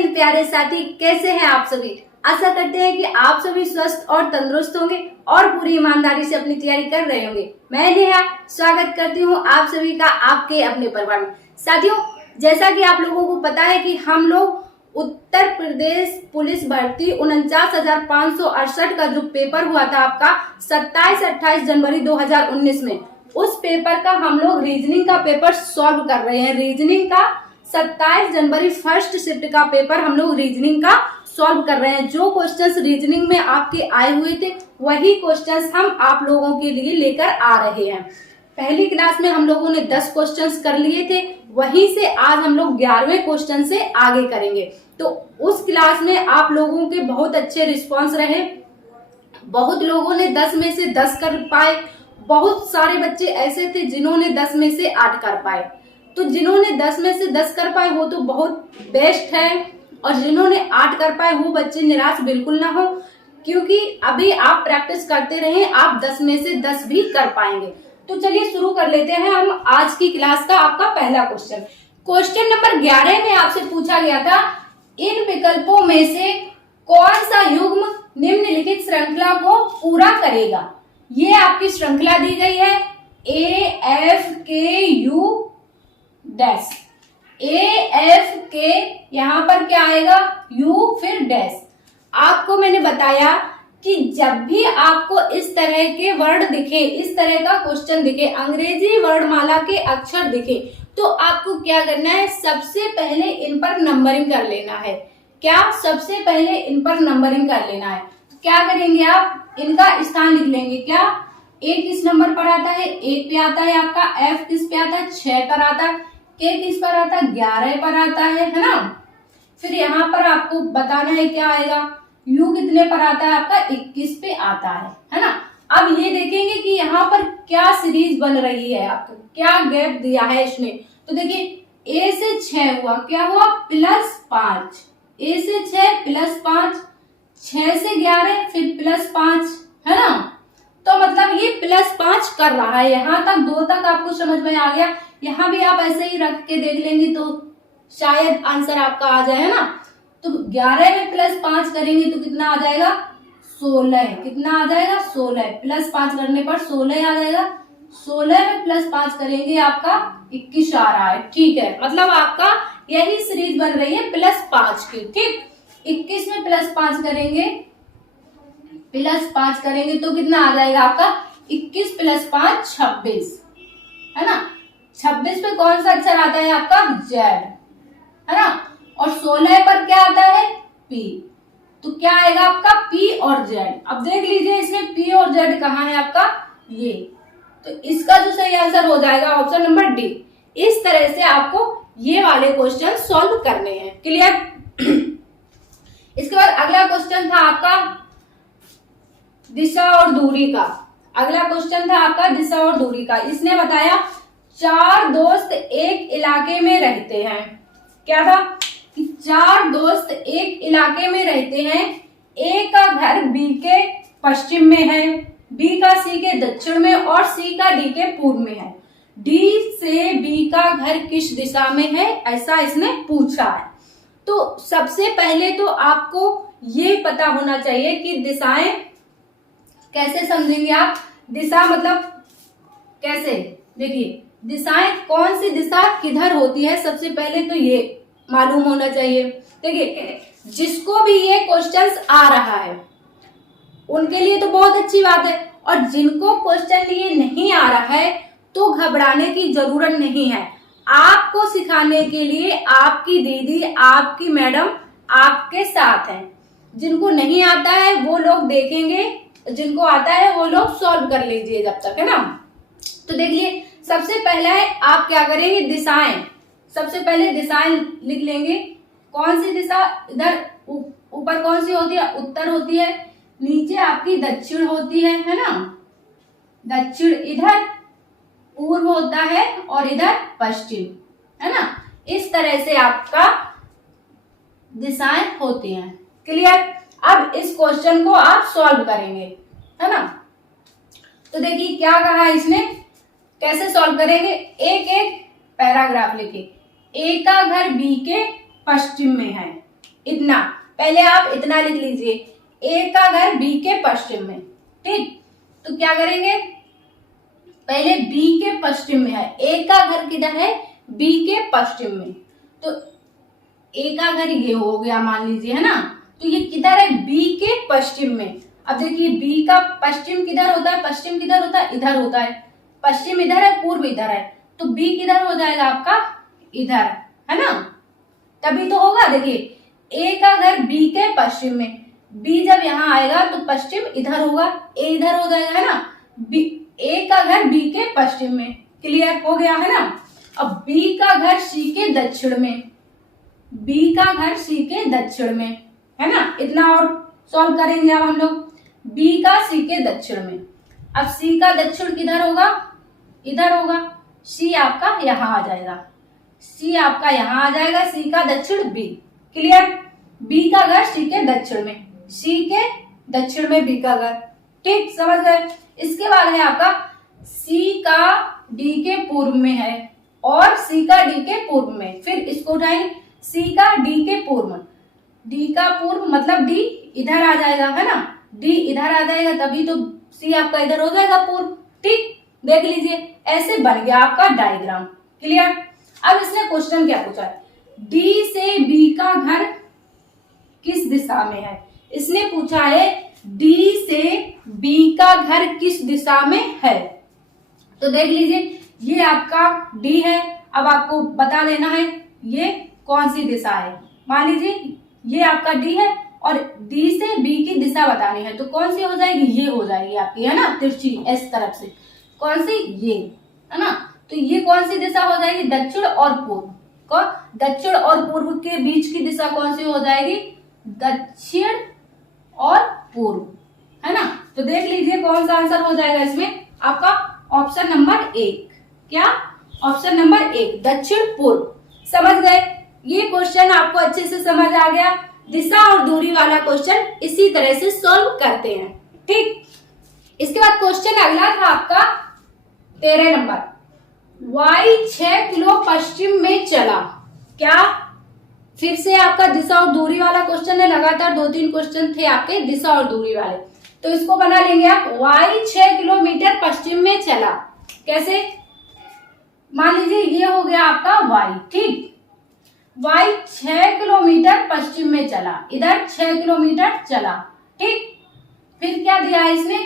हिंद प्यारे साथी, कैसे हैं आप सभी। आशा करते हैं कि आप सभी स्वस्थ और तंदुरुस्त होंगे और पूरी ईमानदारी से अपनी तैयारी कर रहे होंगे। मैं नेहा स्वागत करती हूं आप सभी का आपके अपने परिवार में। साथियों, जैसा कि आप लोगों को पता है कि हम लोग उत्तर प्रदेश पुलिस भर्ती 49,568 का जो पेपर हुआ था आपका 27-28 जनवरी 2019 में, उस पेपर का हम लोग रीजनिंग का पेपर सॉल्व कर रहे हैं। रीजनिंग का 27 जनवरी फर्स्ट शिफ्ट का पेपर हम लोग रीजनिंग का सॉल्व कर रहे हैं। जो क्वेश्चंस रीजनिंग में आपके आए हुए थे वही क्वेश्चंस हम आप लोगों के लिए लेकर आ रहे हैं। पहली क्लास में हम लोगों ने 10 क्वेश्चंस कर लिए थे, वहीं से आज हम लोग 11वें क्वेश्चन से आगे करेंगे। तो उस क्लास में आप लोगों के बहुत अच्छे रिस्पॉन्स रहे, बहुत लोगों ने 10 में से 10 कर पाए, बहुत सारे बच्चे ऐसे थे जिन्होंने 10 में से 8 कर पाए। तो जिन्होंने 10 में से 10 कर पाए वो तो बहुत बेस्ट है, और जिन्होंने 8 कर पाए वो बच्चे निराश बिल्कुल ना हो, क्योंकि अभी आप प्रैक्टिस करते रहें, आप 10 में से 10 भी कर पाएंगे। तो चलिए शुरू कर लेते हैं हम आज की क्लास का आपका पहला क्वेश्चन। क्वेश्चन नंबर 11 में आपसे पूछा गया था, इन विकल्पों में से कौन सा युग्म निम्नलिखित श्रृंखला को पूरा करेगा। ये आपकी श्रृंखला दी गई है AFKU डैश। AFK यहाँ पर क्या आएगा, U फिर डैश। आपको मैंने बताया कि जब भी आपको इस तरह के वर्ड दिखे, इस तरह का क्वेश्चन दिखे, अंग्रेजी वर्णमाला के अक्षर दिखे, तो आपको क्या करना है, सबसे पहले इन पर नंबरिंग कर लेना है। क्या, सबसे पहले इन पर नंबरिंग कर लेना है। क्या करेंगे आप, इनका स्थान लिख लेंगे। क्या, A किस नंबर पर आता है, 1 पे आता है आपका, F किस पे आता है, 6 पर आता है, K किस पर आता है, 11 पर आता है ना। फिर यहाँ पर आपको बताना है क्या आएगा, U कितने पर आता है आपका, 21 पे आता है ना। अब ये देखेंगे कि यहाँ पर क्या सीरीज बन रही है, आपको क्या गैप दिया है इसमें। तो देखिए A से 6 हुआ, क्या हुआ, +5। A से 6 +5, 6 से 11 फिर +5 है ना। तो मतलब ये +5 कर रहा है। यहाँ तक 2 तक आपको समझ में आ गया। यहाँ भी आप ऐसे ही रख के देख लेंगे तो शायद आंसर आपका आ जाए, है ना। तो 11 में +5 करेंगे तो कितना आ जाएगा, 16। कितना आ जाएगा, 16। +5 करने पर 16 आ जाएगा। 16 में +5 करेंगे आपका 21 आ रहा है। ठीक है, मतलब आपका यही सीरीज बन रही है +5 की। ठीक, 21 में +5 करेंगे, +5 करेंगे तो कितना आ जाएगा आपका, 21 + 5 26 है ना। 26 पे कौन सा अक्षर आता है आपका, Z है ना। और 16 पर क्या आता है, P। तो क्या आएगा आपका P और Z। अब देख लीजिए इसमें P और Z कहाँ है आपका, ये। तो इसका जो सही आंसर हो जाएगा ऑप्शन नंबर डी। इस तरह से आपको ये वाले क्वेश्चन सॉल्व करने हैं। क्लियर। इसके बाद अगला क्वेश्चन था आपका दिशा और दूरी का। अगला क्वेश्चन था आपका दिशा और दूरी का। इसने बताया 4 दोस्त एक इलाके में रहते हैं। क्या था कि 4 दोस्त एक इलाके में रहते हैं। A का घर B के पश्चिम में है, B का C के दक्षिण में और C का D के पूर्व में है। D से B का घर किस दिशा में है, ऐसा इसने पूछा है। तो सबसे पहले तो आपको ये पता होना चाहिए कि दिशाएं कैसे समझेंगे आप। दिशा मतलब कैसे, देखिए दिशाएं, कौन सी दिशा किधर होती है, सबसे पहले तो ये मालूम होना चाहिए। देखिए जिसको भी ये क्वेश्चंस आ रहा है उनके लिए तो बहुत अच्छी बात है, और जिनको क्वेश्चन ये नहीं आ रहा है तो घबराने की जरूरत नहीं है। आपको सिखाने के लिए आपकी दीदी, आपकी मैडम आपके साथ है। जिनको नहीं आता है वो लोग देखेंगे, जिनको आता है वो लोग सॉल्व कर लीजिए जब तक, है ना। तो देखिए सबसे पहला है, आप क्या करेंगे, दिशाएं। सबसे पहले दिशाएं लिख लेंगे। कौन सी दिशा, इधर ऊपर कौन सी होती है, उत्तर होती है, नीचे आपकी दक्षिण होती है ना। दक्षिण इधर, पूर्व होता है और इधर पश्चिम, है ना। इस तरह से आपका दिशाएं होती हैं। क्लियर। अब इस क्वेश्चन को आप सॉल्व करेंगे, है ना। तो देखिए क्या कहा है इसने, कैसे सॉल्व करेंगे, एक एक पैराग्राफ लिखे। A का घर B के पश्चिम में है, इतना, पहले आप इतना लिख लीजिए, ए का घर बी के पश्चिम में। ठीक, तो क्या करेंगे, पहले बी के पश्चिम में है, ए का घर किधर है, बी के पश्चिम में, तो ए का घर ये हो गया मान लीजिए, है ना। तो ये किधर है, बी के पश्चिम में। अब देखिए बी का पश्चिम किधर होता है, पश्चिम किधर होता है, इधर होता है, पश्चिम इधर है, पूर्व इधर है, तो बी किधर हो जाएगा आपका, इधर, है ना। तभी तो होगा, देखिए ए का घर बी के पश्चिम में, बी जब यहाँ आएगा तो पश्चिम इधर होगा, ए इधर हो जाएगा, है ना। बी, ए का घर बी के पश्चिम में, क्लियर हो गया, है ना। अब बी का घर सी के दक्षिण में, बी का घर सी के दक्षिण में, है ना। इतना और सॉल्व करेंगे अब हम लोग, बी का सी के दक्षिण में। अब सी का दक्षिण किधर होगा, इधर होगा, सी आपका यहाँ आ जाएगा, सी आपका यहाँ आ जाएगा, सी का दक्षिण बी, क्लियर। बी का घर सी के दक्षिण में, सी के दक्षिण में बी का घर, ठीक, समझ गए। इसके बाद है आपका सी का डी के पूर्व में है और सी का डी के पूर्व में, फिर इसको उठाएंगे, सी का डी के पूर्व, डी का पूर्व मतलब डी इधर आ जाएगा, है ना, डी इधर आ जाएगा, तभी तो सी आपका इधर हो जाएगा पूर्व, ठीक। देख लीजिए ऐसे बन गया आपका डायग्राम, क्लियर। अब इसने क्वेश्चन क्या पूछा है, डी से बी का घर किस दिशा में है, इसने पूछा है डी से बी का घर किस दिशा में है। तो देख लीजिए ये आपका डी है, अब आपको बता देना है ये कौन सी दिशा है। मान लीजिए ये आपका डी है और डी से बी की दिशा बतानी है, तो कौन सी हो जाएगी, ये हो जाएगी आपकी, है ना, तिरछी इस तरफ से, कौन सी, ये, है ना। तो ये कौन सी दिशा हो जाएगी, दक्षिण और पूर्व को, दक्षिण और पूर्व के बीच की दिशा कौन सी हो जाएगी, दक्षिण और पूर्व, है ना। तो देख लीजिए कौन सा आंसर हो जाएगा इसमें आपका, ऑप्शन नंबर 1, क्या, ऑप्शन नंबर 1 दक्षिण पूर्व। समझ गए, ये क्वेश्चन आपको अच्छे से समझ आ गया। दिशा और दूरी वाला क्वेश्चन इसी तरह से सॉल्व करते हैं, ठीक। इसके बाद क्वेश्चन अगला था आपका 13 नंबर, y 6 किलो पश्चिम में चला, क्या, फिर से आपका दिशा और दूरी वाला क्वेश्चन है, लगातार 2-3 क्वेश्चन थे आपके दिशा और दूरी वाले, तो इसको बना लेंगे आप, y 6 किलोमीटर पश्चिम में चला, कैसे, मान लीजिए ये हो गया आपका y, ठीक, y 6 किलोमीटर पश्चिम में चला, इधर 6 किलोमीटर चला, ठीक। फिर क्या दिया है इसने,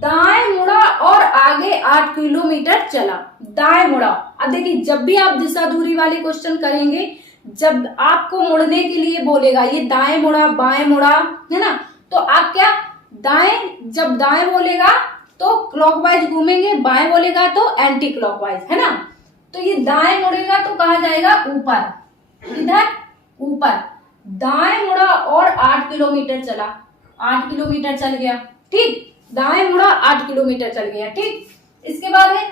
दाएं मुड़ा और आगे 8 किलोमीटर चला, दाएं मुड़ा। अब देखिए जब भी आप दिशा दूरी वाले क्वेश्चन करेंगे, जब आपको मुड़ने के लिए बोलेगा ये दाएं मुड़ा बाएं मुड़ा, है ना, तो आप क्या, दाएं, जब दाएं बोलेगा तो क्लॉकवाइज घूमेंगे, बाएं बोलेगा तो एंटी क्लॉकवाइज, है ना। तो ये दाएं मुड़ेगा तो कहा जाएगा ऊपर, इधर ऊपर, दाएं मुड़ा और 8 किलोमीटर चला, 8 किलोमीटर चल गया, ठीक, दाएं मुड़ा 8 किलोमीटर चल गया, ठीक। इसके बाद है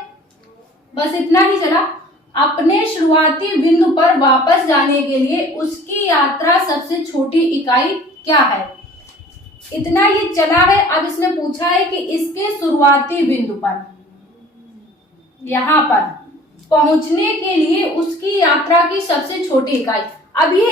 बस इतना ही चला, अपने शुरुआती बिंदु पर वापस जाने के लिए उसकी यात्रा सबसे छोटी इकाई क्या है, इतना ही चला है। अब इसने पूछा है कि इसके शुरुआती बिंदु पर, यहाँ पर पहुंचने के लिए उसकी यात्रा की सबसे छोटी इकाई। अब ये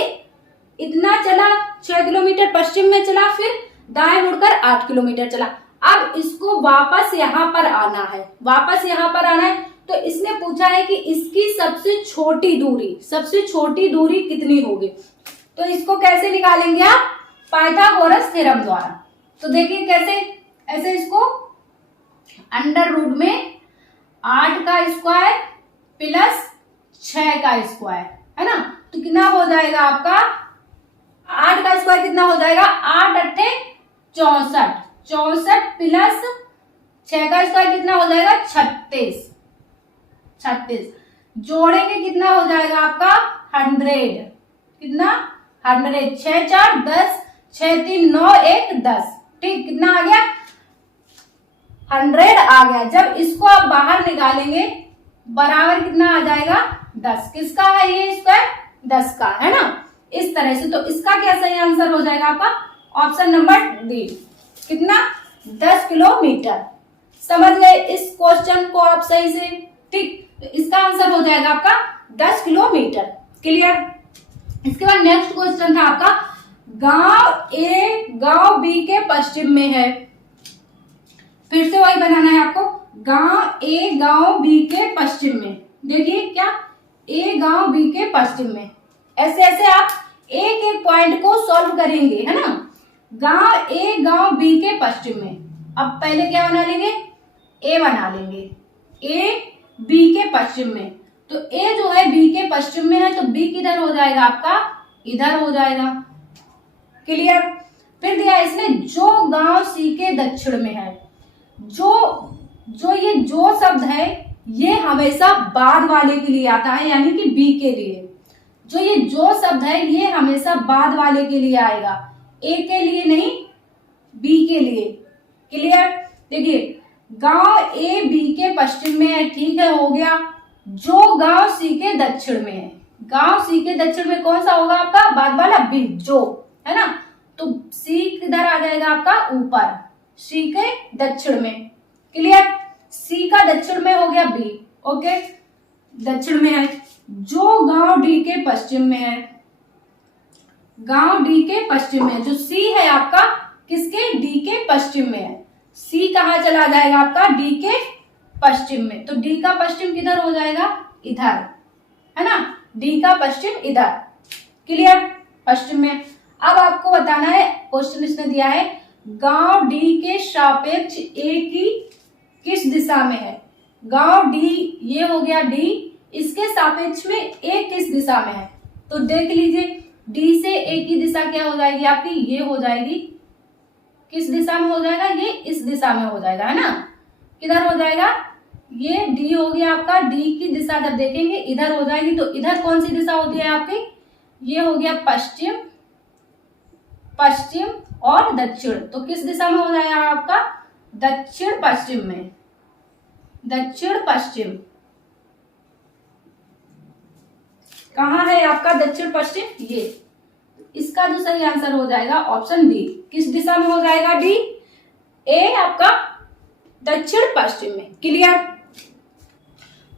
इतना चला, 6 किलोमीटर पश्चिम में चला, फिर दाएं मुड़कर 8 किलोमीटर चला, अब इसको वापस यहाँ पर आना है, वापस यहाँ पर आना है, तो इसने पूछा है कि इसकी सबसे छोटी दूरी कितनी होगी। तो इसको कैसे निकालेंगे आप, पाइथागोरस थ्योरम द्वारा। तो देखिए कैसे, ऐसे इसको अंडर रूट में 8 का स्क्वायर प्लस 6 का स्क्वायर, है ना, तो कितना हो जाएगा आपका, 8 का स्क्वायर कितना हो जाएगा, 8 अट्ठे 64, 64 प्लस 6 का स्क्वायर कितना हो जाएगा, 36, जोड़ेंगे कितना हो जाएगा आपका 100, कितना 100, 6 4 10, 6 3 9 1 10, ठीक, कितना आ गया 100 आ गया। जब इसको आप बाहर निकालेंगे बराबर कितना आ जाएगा 10, किसका है ये स्क्वायर, 10 का, है ना, इस तरह से। तो इसका क्या सही आंसर हो जाएगा आपका, ऑप्शन नंबर डी, कितना 10 किलोमीटर। समझ गए इस क्वेश्चन को आप सही से, ठीक, तो इसका आंसर हो जाएगा आपका 10 किलोमीटर, क्लियर। इसके बाद नेक्स्ट क्वेश्चन था आपका, गांव ए गांव बी के पश्चिम में है। फिर से वही बनाना है आपको, गांव ए गांव बी के पश्चिम में। देखिए क्या, ए गांव बी के पश्चिम में, ऐसे ऐसे आप एक एक पॉइंट को सॉल्व करेंगे, है ना। गांव ए गांव बी के पश्चिम में, अब पहले क्या बना लेंगे, ए बना लेंगे, ए बी के पश्चिम में। तो ए जो है बी के पश्चिम में है, तो बी किधर हो जाएगा आपका, इधर हो जाएगा। क्लियर। फिर दिया इसने, जो गांव सी के दक्षिण में है। जो ये जो शब्द है ये हमेशा बाद वाले के लिए आता है, यानी कि बी के लिए। जो ये जो शब्द है ये हमेशा बाद वाले के लिए आएगा, ए के लिए नहीं, बी के लिए। क्लियर। देखिए, गांव ए बी के पश्चिम में है, ठीक है, हो गया। जो गांव सी के दक्षिण में है, गांव सी के दक्षिण में कौन सा होगा आपका, बाद वाला बी, जो, है ना। तो सी किधर आ जाएगा आपका, ऊपर, सी के दक्षिण में। क्लियर। सी का दक्षिण में हो गया बी, ओके, दक्षिण में है। जो गांव डी के पश्चिम में है, गांव डी के पश्चिम में है, जो सी है आपका किसके, डी के पश्चिम में है। सी कहाँ चला जाएगा आपका, डी के पश्चिम में। तो डी का पश्चिम किधर हो जाएगा, इधर, है ना, डी का पश्चिम इधर। क्लियर, पश्चिम में। अब आपको बताना है, क्वेश्चन इसने दिया है, गांव डी के सापेक्ष ए की किस दिशा में है। गांव डी, ये हो गया डी, इसके सापेक्ष में ए किस दिशा में है। तो देख लीजिए, डी से ए की दिशा क्या हो जाएगी आपकी, ये हो जाएगी, किस दिशा में हो जाएगा, ये इस दिशा में हो जाएगा, है ना। किधर हो जाएगा, ये डी हो गया आपका, डी की दिशा जब देखेंगे इधर हो जाएगी। तो इधर कौन सी दिशा होती है आपकी, ये हो गया पश्चिम, पश्चिम और दक्षिण। तो किस दिशा में हो जाएगा आपका, दक्षिण पश्चिम में, दक्षिण पश्चिम। कहाँ है आपका दक्षिण पश्चिम, ये। इसका जो सही आंसर हो जाएगा ऑप्शन डी। किस दिशा में हो जाएगा, डी, ए आपका दक्षिण पश्चिम में। क्लियर।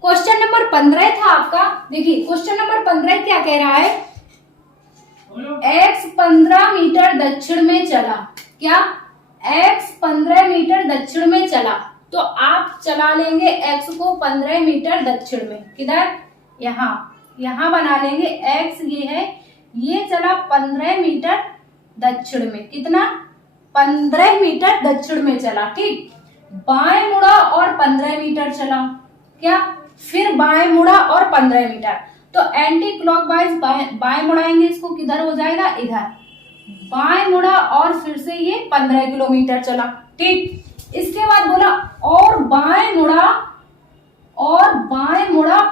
क्वेश्चन नंबर 15 था आपका। देखिए क्वेश्चन नंबर 15 क्या कह रहा है, x 15 मीटर दक्षिण में चला। क्या, x 15 मीटर दक्षिण में चला। तो आप चला लेंगे x को 15 मीटर दक्षिण में, किधर, यहाँ, यहाँ बना लेंगे। x ये है, ये चला 15 मीटर दक्षिण में, कितना, 15 मीटर दक्षिण में चला, ठीक। बाएं मुड़ा और 15 मीटर चला, क्या, फिर बाएं मुड़ा और 15 मीटर। तो एंटी क्लॉकवाइज बाएं मुड़ाएंगे, इसको किधर हो जाएगा, इधर। बाएं मुड़ा और फिर से ये 15 किलोमीटर चला, ठीक। इसके बाद बोला और बाएं मुड़ा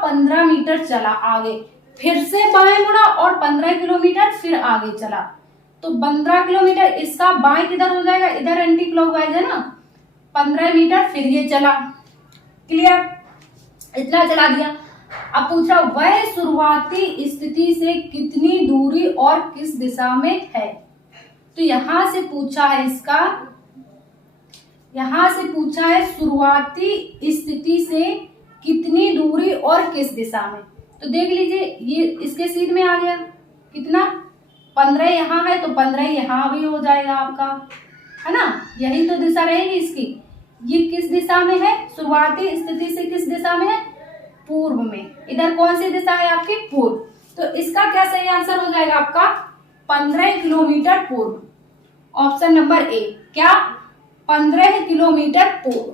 15 मीटर चला आगे, फिर से बाएं मुड़ा और 15 किलोमीटर फिर आगे चला। तो 15 किलोमीटर इसका बाएं किधर हो जाएगा, इधर एंटी क्लॉकवाइज है ना, 15 मीटर फिर ये चला। क्लियर, इतना चला दिया। अब पूछ रहा वह शुरुआती स्थिति से कितनी दूरी और किस दिशा में है। तो यहां से पूछा है इसका, यहां से पूछा है शुरुआती स्थिति से कितनी दूरी और किस दिशा में। तो देख लीजिए, ये इसके सीध में आ गया, कितना, 15 यहाँ है तो 15 यहाँ भी हो जाएगा आपका, है ना, यही तो दिशा रहेगी इसकी। ये किस दिशा में है, शुरुआती स्थिति से किस दिशा में है, पूर्व में। इधर कौन सी दिशा है आपकी, पूर्व। तो इसका क्या सही आंसर हो जाएगा आपका, 15 किलोमीटर पूर्व, ऑप्शन नंबर ए। क्या, 15 किलोमीटर पूर्व।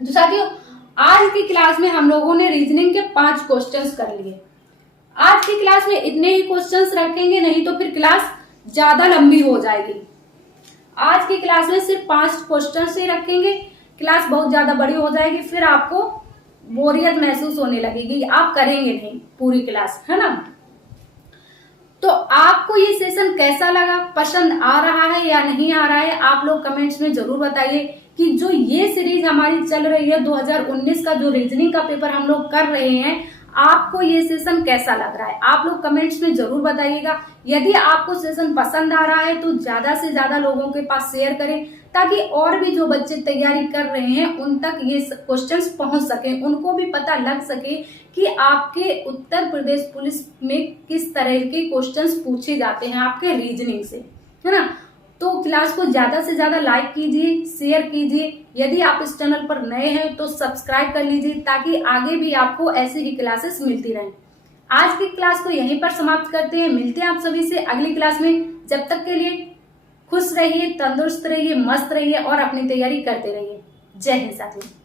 तो साथियों, आज की क्लास में हम लोगों ने रीजनिंग के 5 क्वेश्चंस कर लिए। आज की क्लास में इतने ही क्वेश्चंस रखेंगे, नहीं तो फिर क्लास ज्यादा लंबी हो जाएगी। आज की क्लास में सिर्फ 5 क्वेश्चंस ही रखेंगे, क्लास बहुत ज्यादा बड़ी हो जाएगी, फिर आपको बोरियत महसूस होने लगेगी, आप करेंगे नहीं पूरी क्लास, है ना। तो आपको ये सेशन कैसा लगा, पसंद आ रहा है या नहीं आ रहा है, आप लोग कमेंट्स में जरूर बताइए। कि जो ये सीरीज हमारी चल रही है 2019 का जो रीजनिंग का पेपर हम लोग कर रहे हैं, आपको ये सेशन कैसा लग रहा है, आप लोग कमेंट्स में जरूर बताइएगा। यदि आपको सेशन पसंद आ रहा है तो ज्यादा से ज्यादा लोगों के पास शेयर करें, ताकि और भी जो बच्चे तैयारी कर रहे हैं उन तक ये क्वेश्चंस पहुंच सके, उनको भी पता लग सके कि आपके उत्तर प्रदेश पुलिस में किस तरह के क्वेश्चंस पूछे जाते हैं आपके रीजनिंग से, है ना। तो क्लास को ज्यादा से ज्यादा लाइक कीजिए, शेयर कीजिए। यदि आप इस चैनल पर नए हैं तो सब्सक्राइब कर लीजिए ताकि आगे भी आपको ऐसी ही क्लासेस मिलती रहें। आज की क्लास को यहीं पर समाप्त करते हैं, मिलते हैं आप सभी से अगली क्लास में। जब तक के लिए खुश रहिए, तंदुरुस्त रहिए, मस्त रहिए और अपनी तैयारी करते रहिए। जय हिंद साथियों।